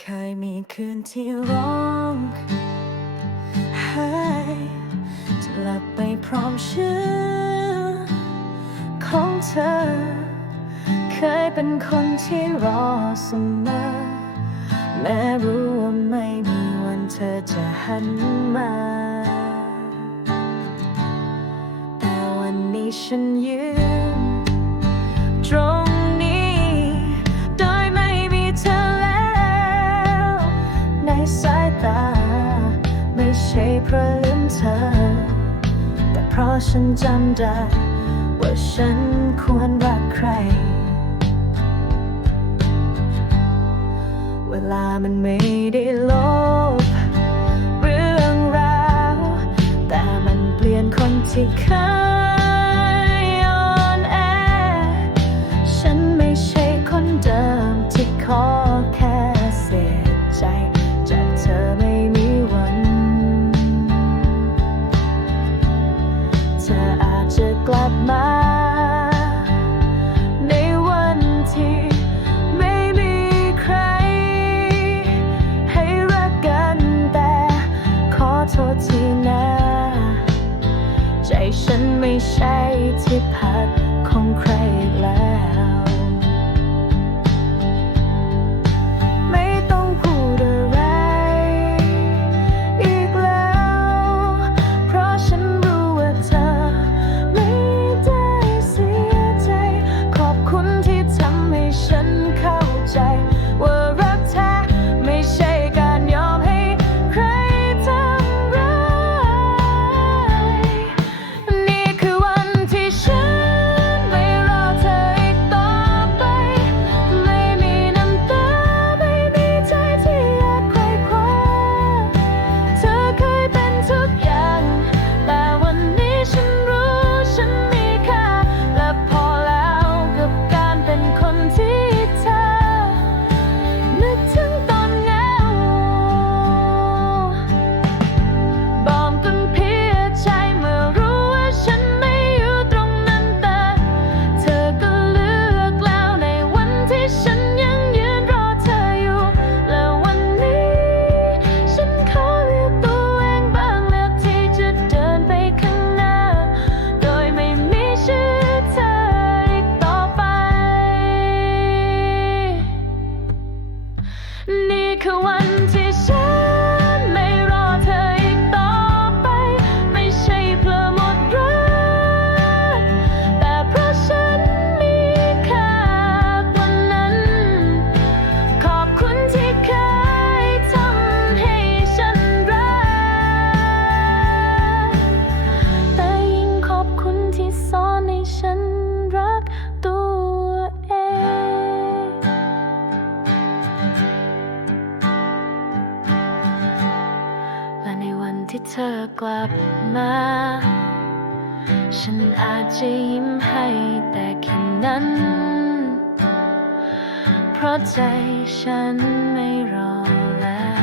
เคยมีคืนที่ร้องไห้จะหลับไปพร้อมชื่อของเธอ เคยเป็นคนที่รอเสมอ แม่รู้ว่าไม่มีวันเธอจะหันมา แต่วันนี้ฉันยืน เพราะลืมเธอ แต่เพราะฉันจำได้ว่าฉันควรรักใคร เวลามันไม่ได้ลบเรื่องราว แต่มันเปลี่ยนคนที่เคย ไม่ใช่ที่พักของใคร 你可忘记？ เธอกลับมา ฉันอาจจะยิ้มให้แต่แค่นั้น เพราะใจฉันไม่รอแล้ว